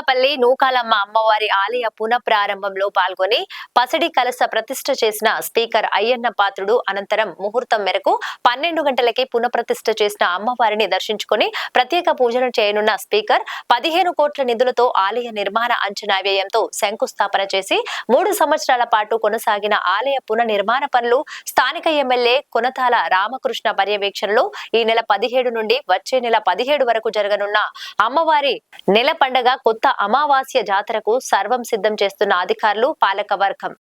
అనకాపల్లి నూకాలమ్మ అమ్మవారి ఆలయ పునఃప్రారంభంలో పాల్గొని పసిడి కలశ ప్రతిష్ఠ చేసిన స్పీకర్ అయ్యన్న పాత్రుడు అనంతరం ముహూర్తం మేరకు 12 గంటలకే పునఃప్రతిష్ఠ చేసిన అమ్మవారిని దర్శించుకుని ప్రత్యేక పూజలు చేయనున్న స్పీకర్ 15 కోట్ల నిధులతో ఆలయ నిర్మాణ అంచనా వ్యయంతో శంకుస్థాపన చేసి 3 సంవత్సరాల పాటు కొనసాగిన ఆలయ పునర్నిర్మాణ పనులు స్థానిక ఎమ్మెల్యే కొనతాల రామకృష్ణ పర్యవేక్షణలో ఈ నెల 17 నుండి వచ్చే నెల 17 వరకు జరగనున్న అమ్మవారి నెల పండగ కొత్త అమావాస్య జాతరకు సర్వం సిద్ధం చేస్తున్న అధికారులు పాలకవర్గం.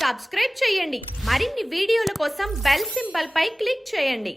సబ్స్క్రైబ్ చేయండి. మరిన్ని వీడియోల కోసం బెల్ సింబల్ పై క్లిక్ చేయండి.